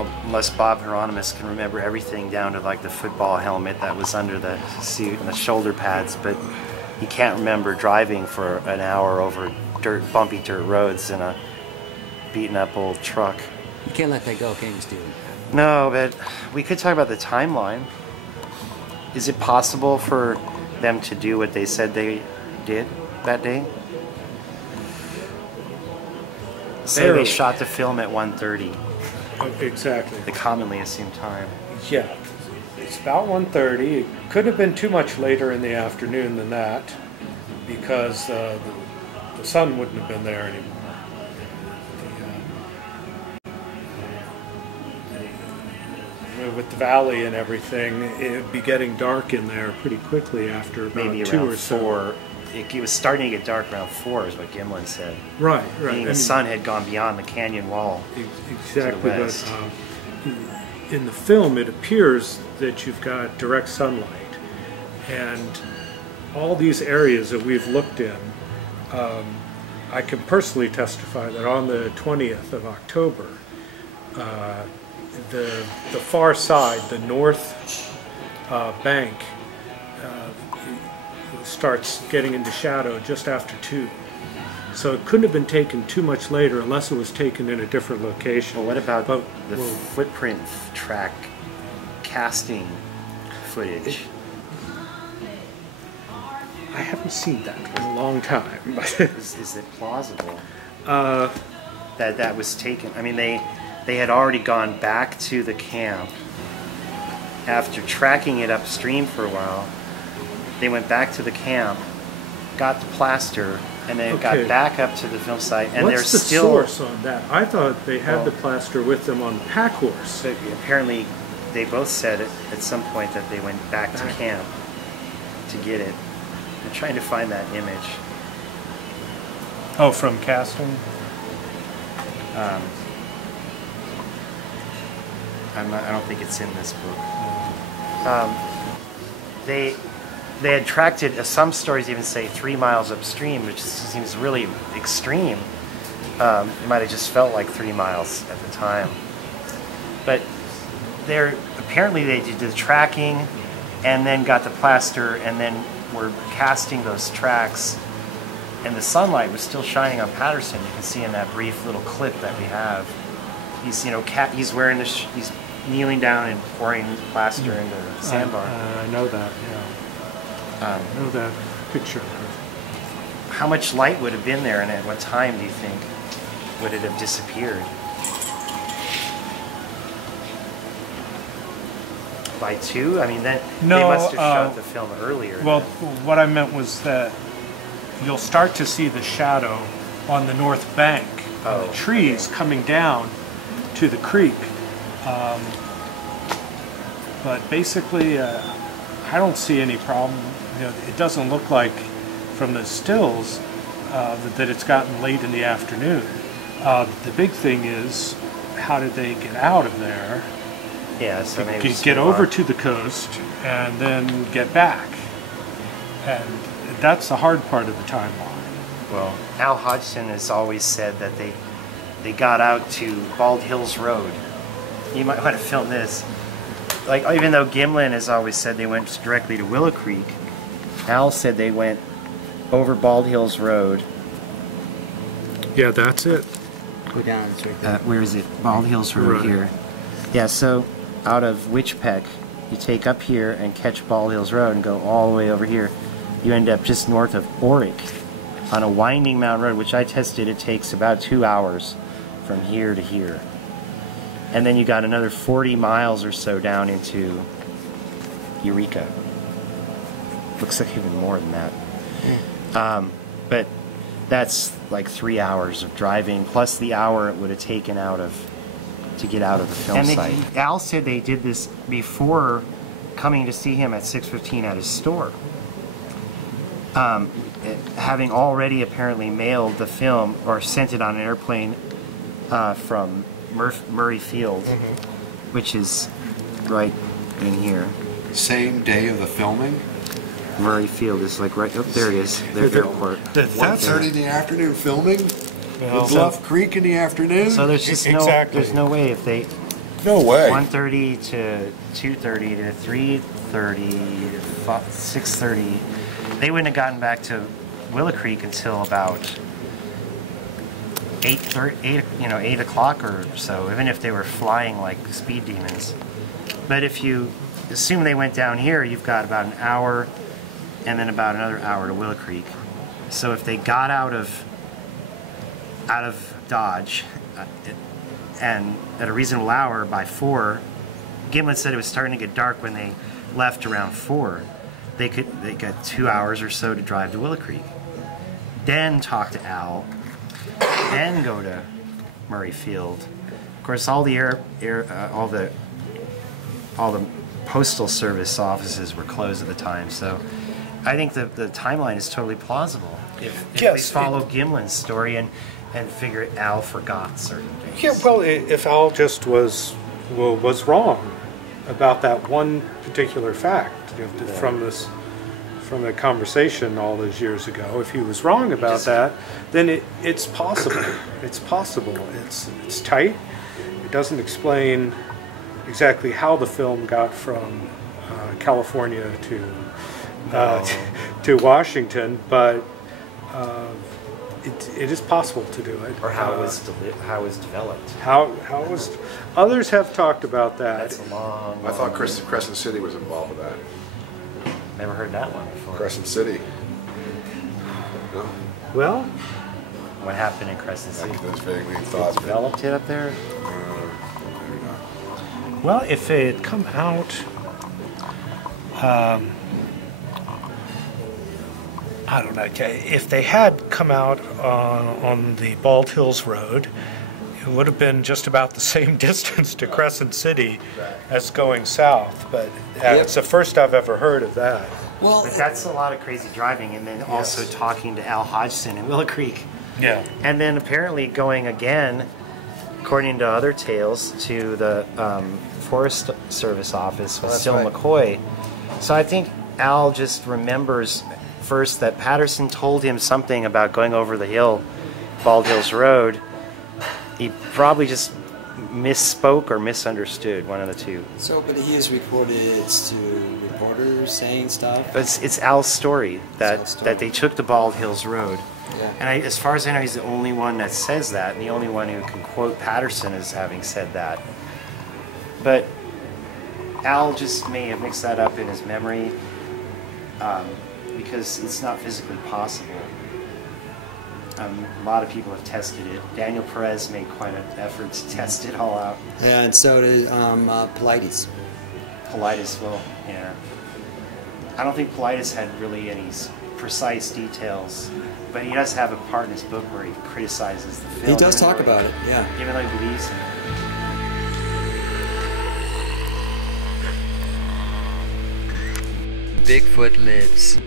Well, unless Bob Hieronymus can remember everything down to like the football helmet that was under the suit and the shoulder pads, but he can't remember driving for an hour over bumpy dirt roads in a beaten up old truck. You can't let that go, can you, Steven? No, but we could talk about the timeline. Is it possible for them to do what they said they did that day? Say they shot the film at 1:30. Exactly. The commonly assumed time. Yeah, it's about 1:30. It could have been too much later in the afternoon than that, because the sun wouldn't have been there anymore. With the valley and everything, it would be getting dark in there pretty quickly after about maybe 2 around or so. 4. It was starting to get dark around 4 is what GIMLIN said. Right, right. Meaning the sun had gone beyond the canyon wall. Exactly, to the west. but in the film it appears that you've got direct sunlight, and all these areas that we've looked in, I can personally testify that on the 20th of October, the far side, the north bank, starts getting into shadow just after 2. So it couldn't have been taken too much later unless it was taken in a different location. Well, what about the footprint track casting footage? I haven't seen that in a long time. Is it plausible that was taken? I mean, they had already gone back to the camp after tracking it upstream for a while. They went back to the camp, got the plaster, and then got back up to the film site. And What's they're the still source on that? I thought they had the plaster with them on the pack horse. But apparently, they both said at some point that they went back to camp to get it. I'm trying to find that image. Oh, from casting? I don't think it's in this book. They had tracked it, some stories even say 3 miles upstream, which seems really extreme. It might have just felt like 3 miles at the time. But apparently they did the tracking and then got the plaster and then were casting those tracks, and the sunlight was still shining on Patterson. You can see in that brief little clip that we have. He's he's wearing he's kneeling down and pouring plaster into the sandbar. I know that. Yeah. I know that picture. How much light would have been there, and at what time do you think would it have disappeared? By 2? I mean, they must have shot the film earlier. Well, what I meant was that you'll start to see the shadow on the north bank, of the trees coming down to the creek. But basically, I don't see any problem. It doesn't look like from the stills that it's gotten late in the afternoon. The big thing is, how did they get out of there? Yeah, so maybe get over to the coast and then get back. And that's the hard part of the timeline. Well, Al Hodgson has always said that they got out to Bald Hills Road. You might want to film this. Like, even though GIMLIN has always said they went directly to Willow Creek, Al said they went over Bald Hills Road. Yeah, that's it. Go down, it's right there. Where is it? Bald Hills Road here. Yeah, so out of Witchpeck, you take up here and catch Bald Hills Road and go all the way over here. You end up just north of Orick on a winding mountain road, which I tested. It takes about 2 hours from here to here. And then you got another 40 miles or so down into Eureka. Looks like even more than that. But that's like 3 hours of driving, plus the hour it would have taken to get out of the film site. Al said they did this before coming to see him at 6:15 at his store. Having already apparently mailed the film or sent it on an airplane from Murray Field, which is right in here. Same day of the filming? Murray Field is like right, oh, there it is, the airport. 1:30 in the afternoon filming? Well, Bluff Creek in the afternoon? So there's just there's no way if they, No way. 1:30 to 2:30 to 3:30 to 6:30. They wouldn't have gotten back to Willow Creek until about 8 o'clock or so, even if they were flying like speed demons. But if you assume they went down here, you've got about an hour and then about another hour to Willow Creek. So if they got out of Dodge and at a reasonable hour by 4, Gimlin said it was starting to get dark when they left around 4. They got 2 hours or so to drive to Willow Creek. Then talk to Al. Then go to Murray Field. Of course, all the all the postal service offices were closed at the time, so I think the timeline is totally plausible if we follow Gimlin's story and figure Al forgot certain things. Yeah, well, if Al just was wrong about that one particular fact, from the conversation all those years ago, if he was wrong about that, then it's possible. It's possible. It's tight. It doesn't explain exactly how the film got from California to Washington, but it is possible to do it. Or how it was developed. How it was. Others have talked about that. That's a long. I thought Crescent City was involved with that. Never heard that one before. Crescent City. No? Well, What happened in Crescent City? That's vaguely thought. Developed it up there? Maybe not. well, if it had come out, I don't know. If they had come out on the Bald Hills Road, it would have been just about the same distance to Crescent City as going south. But it's the first I've ever heard of that. Well, But that's a lot of crazy driving, and then also talking to Al Hodgson in Willow Creek. Yeah. And then apparently going again, according to other tales, to the Forest Service office with Still McCoy. So I think Al just remembers first that Patterson told him something about going over the hill, Bald Hills Road. He probably just misspoke or misunderstood, one of the two. so, but he has recorded to reporters saying stuff. But it's Al's story that, Al's story. that they took the Bald Hills Road. Yeah. And as far as I know, he's the only one that says that, and the only one who can quote Patterson as having said that. But Al just may have mixed that up in his memory because it's not physically possible. A lot of people have tested it. Daniel Perez made quite an effort to test it all out. Yeah, and so did Pilates. Politis, well, yeah. I don't think Politis had really any precise details, but he does have a part in his book where he criticizes the film. He does talk about it, yeah. Even though he believes in it. Bigfoot lives.